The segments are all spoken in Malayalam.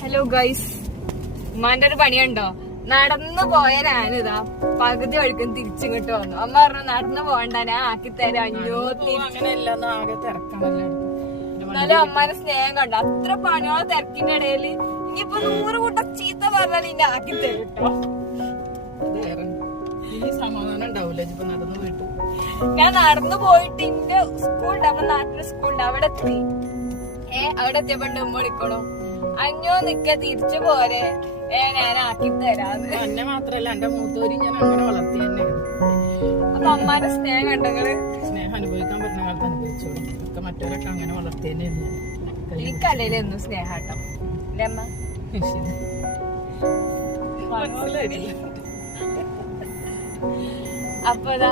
ഹലോ ഗൈസ് ഉമ്മാന്റെ ഒരു പണിയുണ്ടോ? നടന്നു പോയ ഞാനിതാ പകുതി വഴിക്കും തിരിച്ചിങ്ങോട്ട് വന്നു. അമ്മ പറഞ്ഞു നടന്നു പോകണ്ട ഞാൻ ആക്കി തരാം. അയ്യോ എന്നാലും അമ്മാനെ സ്നേഹം കണ്ടു? അത്ര പണിയോ തിരക്കിന്റെ ഇടയിൽ ഇനിയിപ്പോ നൂറ് കൂട്ടം ചീത്ത പറഞ്ഞാൽ ഇന്നെ ആക്കി തരും കേട്ടോ ഇനി സമാധാനം ഉണ്ടാവില്ല ഇപ്പൊ നടന്നു പോയിട്ട്. ഞാൻ നടന്നു പോയിട്ട് ഇന്റെ സ്കൂളുണ്ട് നമ്മുടെ നാട്ടിലെ സ്കൂളുണ്ട്. അവിടെ എത്തി. ഏ അവിടെ എത്തിയപ്പോ ഉമ്മ വിളിക്കണോ? അഞ്ഞോ നിക്ക തിരിച്ചു പോരെ. ഏ ഞാൻ ആക്കി തരാന്ന് എന്നെ മാത്രല്ല എന്റെ മൂത്തോരി ഞാൻ അങ്ങനെ വളർത്തി തന്നെ. അപ്പൊ അമ്മാന്റെ സ്നേഹം കണ്ടങ്ങൾ സ്നേഹം അനുഭവിക്കാൻ പറ്റുന്ന കാലത്ത് അനുഭവിച്ചോളൂ. ഒക്കെ മറ്റവരൊക്കെ അങ്ങനെ വളർത്തി തന്നെ കലയിൽ എന്നും സ്നേഹാട്ടോ അല്ലേ അമ്മ. അപ്പൊ ഇതാ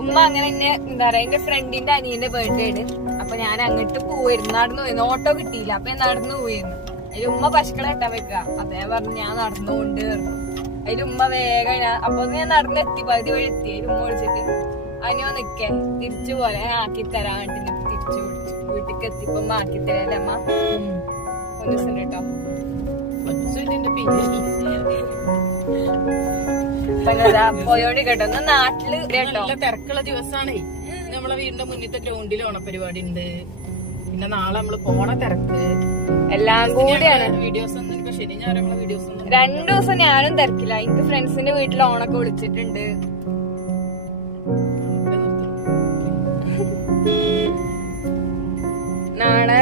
ഉമ്മ അങ്ങനെ എന്നെ എന്താ പറയാ എന്റെ ഫ്രണ്ടിന്റെ അനിയന്റെ ബർത്ത്ഡേ ആണ്. അപ്പൊ ഞാൻ അങ്ങോട്ട് പോയിരുന്നു നടന്നു പോയിരുന്നു ഓട്ടോ കിട്ടിയില്ല. അപ്പൊ ഞാൻ നടന്നു പോയിരുന്നു അതിൽ ഉമ്മ പശുക്കളെ കെട്ടാൻ വെക്കുക. അതേ പറഞ്ഞു ഞാൻ നടന്നുകൊണ്ട് പറഞ്ഞു അതിൽ ഉമ്മ വേഗം ഞാൻ അപ്പൊ ഞാൻ നടന്നെത്തി പകുതി വഴി എത്തി. അതിൽ ഉമ്മ വിളിച്ചിട്ട് അനിയോ നിക്കേ. തിരിച്ചു പോലെ ഞാൻ ആക്കി തരാൻ വേണ്ടി തിരിച്ചു വിളിച്ചു. വീട്ടിലേക്ക് എത്തിയപ്പോ ഉമ്മ ആക്കി തരാല്ലേ അമ്മ. ഒരു ദിവസം കേട്ടോ. പോയോണ്ട് കേട്ടോ. എന്നാ നാട്ടിൽ തിരക്കുള്ള ദിവസമാണേ നമ്മളെ വീടിന്റെ മുന്നിത്തെ ഗ്രൗണ്ടിൽ ഓണപരിപാടി ഉണ്ട്. പിന്നെ നാളെ നമ്മൾ പോണ തിരക്ക്. എല്ലാം കൂടിയാണ്. വീഡിയോസ് ഒന്നും ഇപ്പൊ ശനി ഞായർ നമ്മളെ വീഡിയോസ് ഒന്നും രണ്ടു ദിവസം ഞാനും തിരക്കില്ല. എനിക്ക് ഫ്രണ്ട്സിന്റെ വീട്ടിൽ ഓണൊക്കെ വിളിച്ചിട്ടുണ്ട്. നാളെ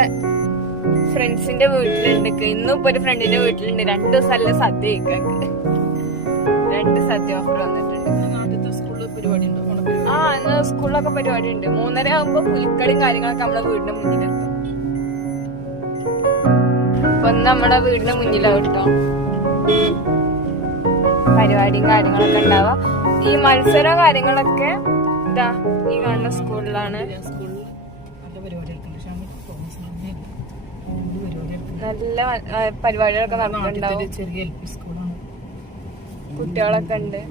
ഫ്രണ്ട്സിന്റെ വീട്ടിലുണ്ട് ഇന്നും ഇപ്പൊ ഒരു ഫ്രണ്ടിന്റെ വീട്ടിലുണ്ട്. രണ്ടു ദിവസം അല്ല സദ്യ കഴിക്കാൻ രണ്ട് സദ്യ ഓഫർ വന്നിട്ടുണ്ട്. പരിപാടി. ഉണ്ട് ആ ഇന്ന് സ്കൂളിലൊക്കെ പരിപാടി ഉണ്ട് മൂന്നര ആകുമ്പോ പുലിക്കളിയും കാര്യങ്ങളൊക്കെ നമ്മളെ വീടിന്റെ മുന്നിലെത്തും അപ്പൊ നമ്മുടെ വീടിന്റെ മുന്നിലാവും കേട്ടോ. പരിപാടിയും കാര്യങ്ങളൊക്കെ ഉണ്ടാവാ. ഈ മത്സര കാര്യങ്ങളൊക്കെ ഇതാ ഈ കാണുന്ന സ്കൂളിലാണ്. നല്ല പരിപാടികളൊക്കെ നടന്നിട്ടുണ്ടാവും. കുട്ടികളൊക്കെ നമുക്ക്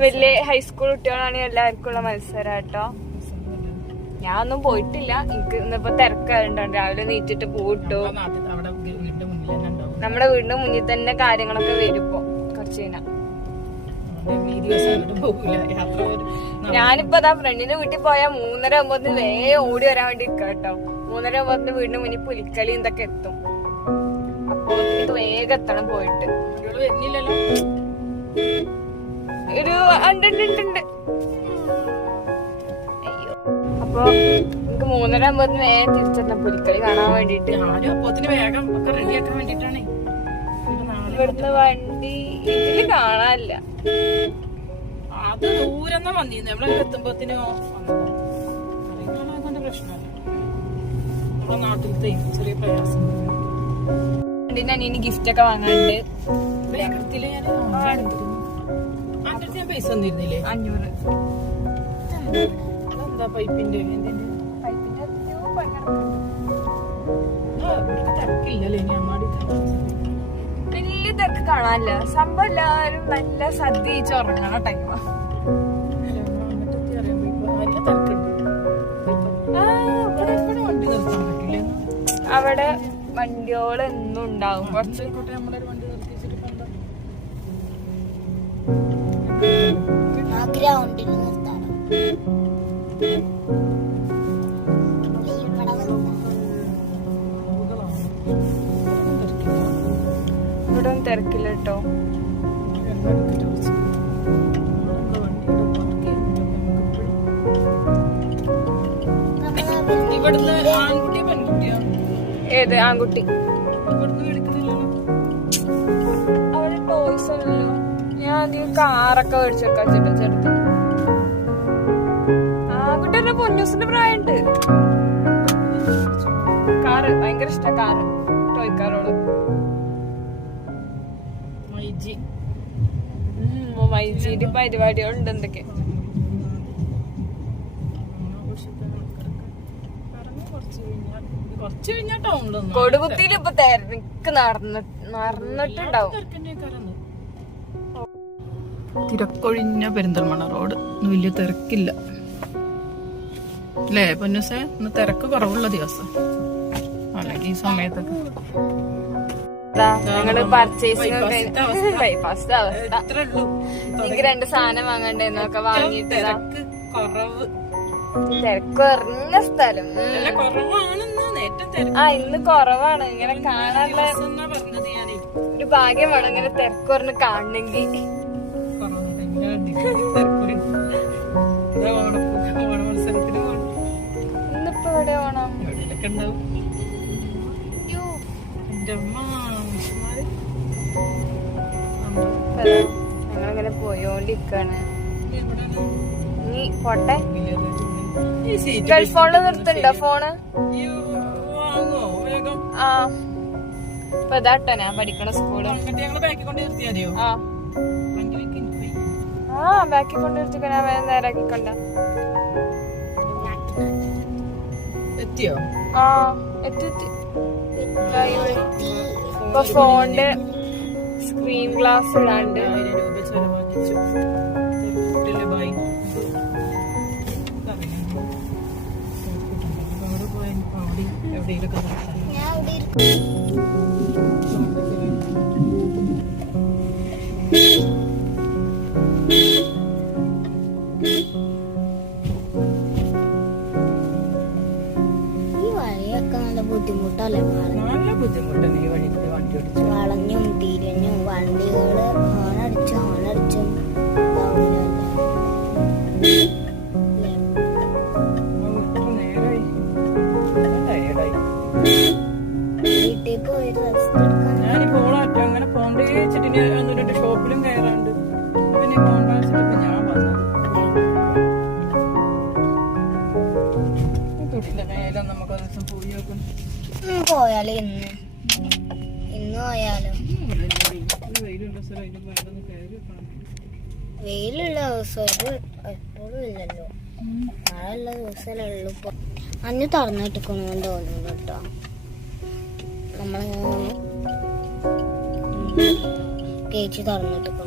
വലിയ ഹൈസ്കൂൾ കുട്ടികളാണ് എല്ലാവർക്കും ഉള്ള മത്സരം കേട്ടോ. ഞാൻ ഒന്നും പോയിട്ടില്ല. എനിക്ക് ഇന്നിപ്പോ തിരക്കായിട്ടുണ്ടോ രാവിലെ നീറ്റിട്ട് പോയിട്ടു നമ്മുടെ വീടിന്റെ മുന്നിൽ തന്നെ കാര്യങ്ങളൊക്കെ വരും ഇപ്പൊ കുറച്ച് ഞാനിപ്പോ അതാ ഫ്രണ്ടിന്റെ വീട്ടിൽ പോയാൽ മൂന്നര ഒമ്പതിന് വേഗം ഓടി വരാൻ വേണ്ടി കേട്ടോ. മൂന്നര ഒമ്പതിന് വീടിന്റെ മുന്നിൽ പുലിക്കളി എന്തൊക്കെ എത്തും. അപ്പൊ ഇത് വേഗം എത്തണം പോയിട്ട്. വരുന്നില്ലല്ലോ. ഒരു. അയ്യോ. അപ്പൊ നമുക്ക് മൂന്നര ആകുമ്പോ വേഗം തിരിച്ചെത്തണം. പുലിക്കളി കാണാൻ വേണ്ടിട്ട് ഞാനും അപ്പത്തിന് വേഗം ഒക്കെ റെഡിയാക്കാൻ വേണ്ടിട്ടാണ് ഇവിടുന്ന് വണ്ടി ഇതിൽ കാണാനില്ല. അത് ദൂരം വന്നിരുന്നു നമ്മളെ എത്തുമ്പോത്തിനോ പ്രശ്നമല്ല. നമ്മളെ നാട്ടിലത്തെ ചെറിയ പ്രയാസം. വണ്ടിന്റെ അനിയന് ഗിഫ്റ്റ് ഒക്കെ വാങ്ങാനുണ്ട്. വേഗത്തിൽ ഞാൻ പൈസ തന്നിരുന്നില്ലേ? അഞ്ഞൂറ്. അതെന്താ പൈപ്പിന്റെ? തിരക്കില്ലല്ലേ വലിയ തിരക്ക് കാണാനില്ല. സംഭവം എല്ലാവരും നല്ല സദ്യ ഉറങ്ങണ ടൈമാ അവിടെ വണ്ടിയോൾ എന്നും ഉണ്ടാവും. കുറച്ച് ആയിക്കോട്ടെ നമ്മളൊരു ഗ്രൗണ്ടിൽ നിർത്താറ് ഇവിടെ തിരക്കില്ല. ഇവിടെ ഒന്നും തിരക്കില്ല കേട്ടോ. ഇവിടുന്ന് ആൺകുട്ടിയോ പെൺകുട്ടിയോ ഏത് ആൺകുട്ടി അധികം കാറൊക്കെ മേടിച്ചെടുക്കാൻ ചേട്ടാ ആ കുട്ടിയുടെ പൊന്നൂസിന്റെ പ്രായമുണ്ട്. കാറ് ഭയങ്കര ഇഷ്ട കാറ് ടോയ് കാറോട് മൈജിന്റെ പരിപാടികളുണ്ട് എന്തൊക്കെ. കൊടുകുത്തിയിൽ ഇപ്പൊ തിരക്ക് നടന്ന് നടന്നിട്ടുണ്ടാവും. തിരക്കൊഴിഞ്ഞ പെരിന്തൽമണ്ണ റോഡ്. ഇന്ന് വലിയ തിരക്കില്ല. അല്ലേ പൊന്നുസേ ഇന്ന് തിരക്ക് കുറവുള്ള ദിവസം. അല്ലെങ്കിൽ ഈ സമയത്തൊക്കെ. ഞങ്ങൾ പർച്ചേസിംഗ് ബൈപ്പാസിന്റെ അവസ്ഥ. എനിക്ക് രണ്ട് സാധനം വാങ്ങണ്ടെന്നൊക്കെ വാങ്ങിയിട്ടതാ. തിരക്ക് കുറവ്. തിരക്ക് കുറഞ്ഞ സ്ഥലം. ആ ഇന്ന് കുറവാണ്. ഇങ്ങനെ കാണാനുള്ള ഒരു ഭാഗ്യമാണ് ഇങ്ങനെ തിരക്ക് കുറഞ്ഞ് കാണണമെങ്കിൽ ഞങ്ങളിങ്ങനെ പോയോണ്ടിരിക്കാണ് നീ പോട്ടെ ഗൾഫ് ഫോണിൽ നിർത്തുണ്ടോ ഫോണ് ആ ഇപ്പൊ ഇതാട്ടോ ഞാൻ പഠിക്കണ സ്കൂൾ ആ. ആ ബാക്കി ഞാൻ വേഗം നേരാക്കിക്കൊണ്ട. എത്തിയോ? ആ എത്തി. ഇപ്പൊ ഫോണിന്റെ സ്ക്രീൻ ഗ്ലാസ് ഇടാണ്ട്. ആയിരം ബുദ്ധിമുട്ടല്ലേ? വളഞ്ഞ നല്ല ബുദ്ധിമുട്ടാണ് ഈ വഴി കൂടി വണ്ടി ഓടിച്ചു. വളഞ്ഞും തിരിഞ്ഞും വണ്ടികൾ പോയാലോ ഇന്ന്? ഇന്ന് പോയാലോ? വെയിലുള്ള ദിവസം എപ്പോഴും ഇല്ലല്ലോ. മഴയുള്ള ദിവസമല്ലേ ഉള്ളൂ. ഇപ്പൊ അന്ന് തുറന്നിട്ടിക്കണമെന്ന് തോന്നുന്നു കേട്ടോ. നമ്മളെ കേച്ചി തുറന്നിട്ടിക്കണം